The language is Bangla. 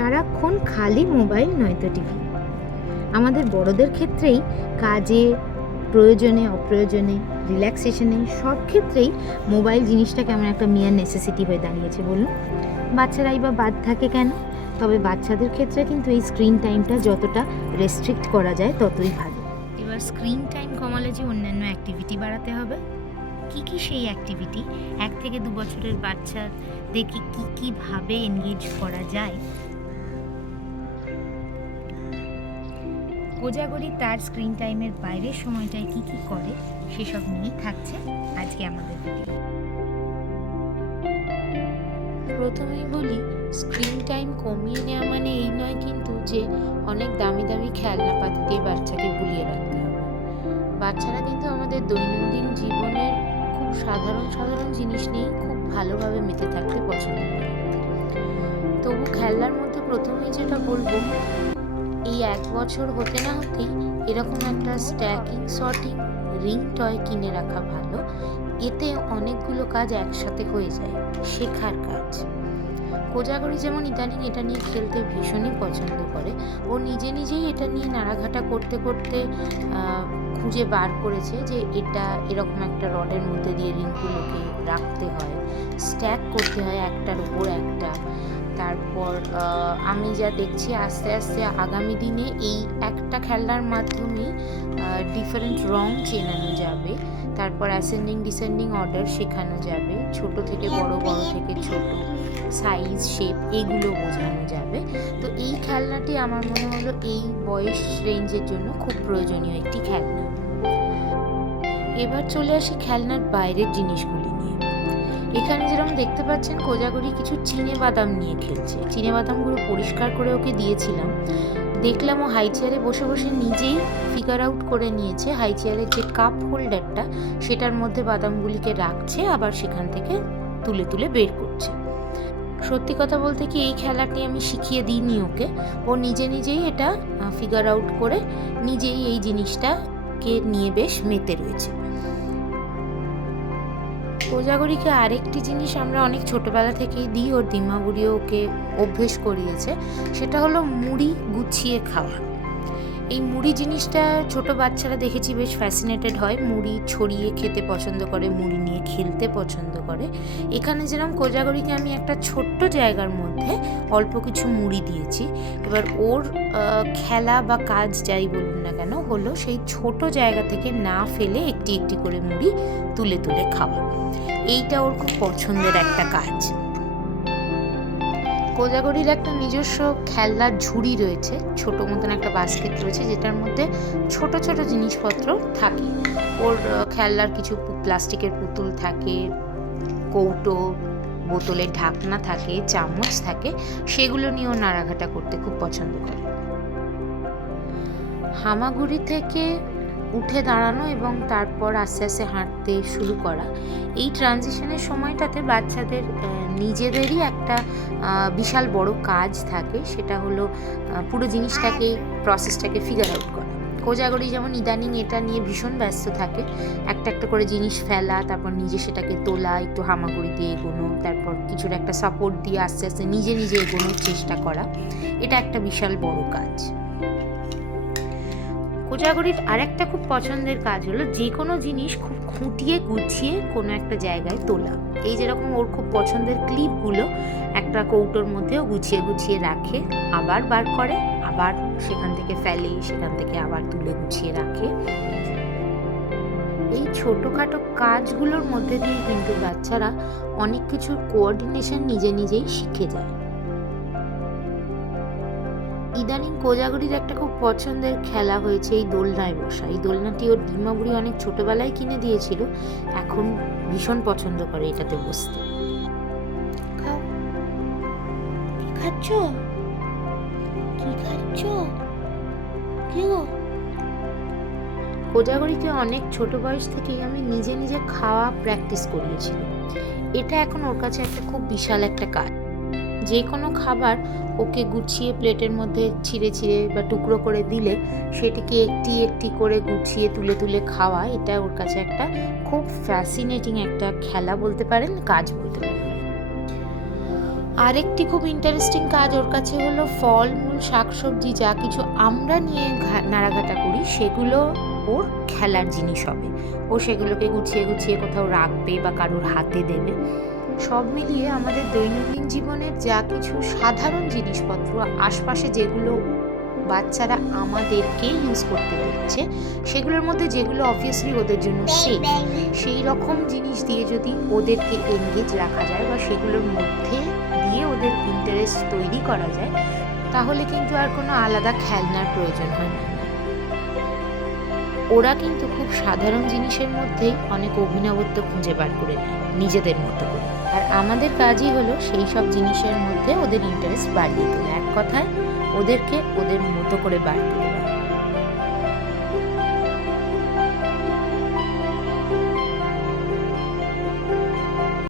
সারাক্ষণ খালি মোবাইল নয়তো টিভি। আমাদের বড়দের ক্ষেত্রেই কাজে, প্রয়োজনে, অপ্রয়োজনে রিল্যাক্সেশনে সব ক্ষেত্রেই মোবাইল জিনিসটা কেমন একটা মিয়ার নেসেসিটি হয়ে দাঁড়িয়েছে বলুন। বাচ্চারাই বা বাদ থাকে কেন? তবে বাচ্চাদের ক্ষেত্রে কিন্তু এই স্ক্রিন টাইমটা যতটা রেস্ট্রিক্ট করা যায় ততই ভালো। এবার স্ক্রিন টাইম কমালে যে অন্যান্য অ্যাক্টিভিটি বাড়াতে হবে। কি কি সেই অ্যাক্টিভিটি এক থেকে দু বছরের বাচ্চাদেরকে কী কীভাবে এনগেজ করা যায়? কোজাগরি তার স্ক্রিন টাইমের বাইরের সময়টায় কি কি করে সেসব নিয়েই থাকছে আজকে আমাদের ভিডিও প্রথমেই বলি, স্ক্রিন টাইম কমিয়ে নেওয়া মানে এই নয় কিন্তু যে অনেক দামি দামি খেলনাপাতি দিয়ে বাচ্চাকে ভুলিয়ে রাখতে হবে। বাচ্চারা কিন্তু আমাদের দৈনন্দিন জীবনের খুব সাধারণ সাধারণ জিনিস নিয়েই খুব ভালোভাবে মেতে থাকতে পছন্দ করে। তবু খেলনার মধ্যে প্রথমেই যেটা বলব এই এক বছর হতে না হতেই এরকম একটা স্ট্যাকিং শর্টিং রিং টয় কিনে রাখা ভালো। এতে অনেকগুলো কাজ একসাথে হয়ে যায়, শেখার কাজ। কোজাগরি যেমন ইদানিং এটা নিয়ে খেলতে ভীষণই পছন্দ করে, ও নিজে নিজেই এটা নিয়ে নাড়াঘাটা করতে করতে খুঁজে বার করেছে যে এটা এরকম একটা রডের মধ্যে দিয়ে রিংগুলোকে রাখতে হয়। স্ট্যাক করতে হয় একটার উপর একটা। তারপর আমি যা দেখছি আস্তে আস্তে আগামী দিনে এই একটা খেলনার মাধ্যমে ডিফারেন্ট রং চেনানো যাবে। তারপর অ্যাসেন্ডিং ডিসেন্ডিং অর্ডার শেখানো যাবে। ছোট থেকে বড় বড় থেকে ছোট সাইজ শেপ এগুলো বোঝানো যাবে। তো এই খেলনাটি আমার মনে হলো এই বয়স রেঞ্জের জন্য খুব প্রয়োজনীয় একটি খেলনা। এবার চলে আসি খেলনার বাইরের জিনিসগুলি এখানে যেরকম দেখতে পাচ্ছেন, কোজাগরি কিছু চিনে বাদাম নিয়ে খেলছে। চিনে বাদামগুলো পরিষ্কার করে ওকে দিয়েছিলাম। দেখলাম ও হাই চেয়ারে বসে বসে নিজেই ফিগার আউট করে নিয়েছে। হাই চেয়ারের যে কাপ হোল্ডারটা সেটার মধ্যে বাদামগুলিকে রাখছে, আবার সেখান থেকে তুলে তুলে বের করছে। সত্যি কথা বলতে কি, এই খেলাটি আমি শিখিয়ে দিইনি ওকে। ও নিজে নিজেই এটা ফিগার আউট করে নিজেই এই জিনিসটাকে নিয়ে বেশ মেতে রয়েছে। কোজাগরিকে আরেকটি জিনিস আমরা অনেক ছোটবেলা থেকেই দিই, ওর দিমাগুড়িও ওকে অভ্যেস করিয়েছে, সেটা হলো মুড়ি গুছিয়ে খাওয়া। এই মুড়ি জিনিসটা ছোট বাচ্চারা দেখেছি বেশ ফ্যাসিনেটেড হয়। মুড়ি ছড়িয়ে খেতে পছন্দ করে, মুড়ি নিয়ে খেলতে পছন্দ করে। এখানে যেরকম কোজাগরিকে আমি একটা ছোট্ট জায়গার মধ্যে অল্প কিছু মুড়ি দিয়েছি। এবার ওর খেলা বা কাজ যাই বলুন না কেন, হলো সেই ছোট জায়গা থেকে না ফেলে একটি একটি করে মুড়ি তুলে তুলে খাওয়া। এইটা ওর খুব পছন্দের একটা কাজ। কোজাগরির একটা নিজস্ব খেলনার ঝুড়ি রয়েছে, ছোট মতন একটা বাস্কেট রয়েছে, যেটার মধ্যে ছোট ছোট জিনিসপত্র থাকে। ওর খেলনার কিছু প্লাস্টিকের পুতুল থাকে, কৌটো, বোতলের ঢাকনা থাকে, চামচ থাকে, সেগুলো নিয়েও নাড়াঘাটা করতে খুব পছন্দ করে। হামাগুড়ি থেকে উঠে দাঁড়ানো এবং তারপর আস্তে আস্তে হাঁটতে শুরু করা। এই ট্রানজিশনের সময়টাতে বাচ্চাদের নিজেদেরই একটা বিশাল বড় কাজ থাকে। সেটা হলো পুরো জিনিসটাকে প্রসেসটাকে ফিগার আউট করা। কোজাগরি যেমন ইদানিং এটা নিয়ে ভীষণ ব্যস্ত থাকে। একটা একটা করে জিনিস ফেলা, তারপর নিজে সেটাকে তোলা, একটু হামাগুড়ি দিয়ে এগোনো, তারপর কিছুর একটা সাপোর্ট দিয়ে আস্তে আস্তে নিজে নিজে এগোনোর চেষ্টা করা। এটা একটা বিশাল বড় কাজ। কোজাগরির আরেকটা খুব পছন্দের কাজ হলো যে কোনো জিনিস খুব খুঁটিয়ে গুছিয়ে কোনো একটা জায়গায় তোলা। এই যেরকম ওর খুব পছন্দের ক্লিপগুলো একটা কৌটোর মধ্যেও গুছিয়ে গুছিয়ে রাখে, আবার বার করে, আবার সেখান থেকে ফেলে, সেখান থেকে আবার তুলে গুছিয়ে রাখে। এই ছোটোখাটো কাজগুলোর মধ্যে দিয়ে কিন্তু বাচ্চারা অনেক কিছুর কোঅর্ডিনেশন নিজে নিজেই শিখে যায়। ইদানিং কোজাগরির একটা খুব পছন্দের খেলা হয়েছে এই দোলনায় বসা। এই দোলনাটি ওর ডিমাবুড়ি অনেক ছোটবেলায় কিনে দিয়েছিল। এখন ভীষণ পছন্দ করে এটাতে বসতে। খাচ্ছ? কি খাচ্ছ? কি গো? কোজাগরিকে অনেক ছোট বয়স থেকেই আমি নিজে নিজে খাওয়া প্র্যাকটিস করিয়েছিলাম। এটা এখন ওর কাছে একটা খুব বিশাল একটা কাজ। যে কোনো খাবার ওকে গুছিয়ে প্লেটের মধ্যে ছিঁড়ে ছিঁড়ে বা টুকরো করে দিলে সেটিকে একটি একটি করে গুছিয়ে তুলে তুলে খাওয়া, এটা ওর কাছে একটা খুব ফ্যাসিনেটিং একটা খেলা বলতে পারেন, কাজ বলতে পারেন। আরেকটি খুব ইন্টারেস্টিং কাজ ওর কাছে হলো ফল, মূল, শাকসবজি, যা কিছু আমরা নিয়ে নাড়াঘাটা করি, সেগুলো ওর খেলার জিনিস হবে। ও সেগুলোকে গুছিয়ে গুছিয়ে কোথাও রাখবে বা কারোর হাতে দেবে। সব মিলিয়ে আমাদের দৈনন্দিন জীবনের যা কিছু সাধারণ জিনিসপত্র আশপাশে যেগুলো বাচ্চারা আমাদেরকে ইউজ করতে দিচ্ছে সেগুলোর মধ্যে যেগুলো অবভিয়াসলি ওদের জন্য সেফ সেই রকম জিনিস দিয়ে যদি ওদেরকে এনগেজ রাখা যায় বা সেগুলোর মধ্যে দিয়ে ওদের ইন্টারেস্ট তৈরি করা যায় তাহলে কিন্তু আর কোনো আলাদা খেলনার প্রয়োজন হয় না। ওরা কিন্তু খুব সাধারণ জিনিসের মধ্যেই অনেক অভিনবত্ব খুঁজে বার করে নেয় নিজেদের মতো করে। আর আমাদের কাজই হলো সেই সব জিনিসের মধ্যে ওদের ইন্টারেস্ট বাড়িয়ে তোলা এক কথায়, ওদেরকে ওদের মতো করে বাড়িয়ে তোলা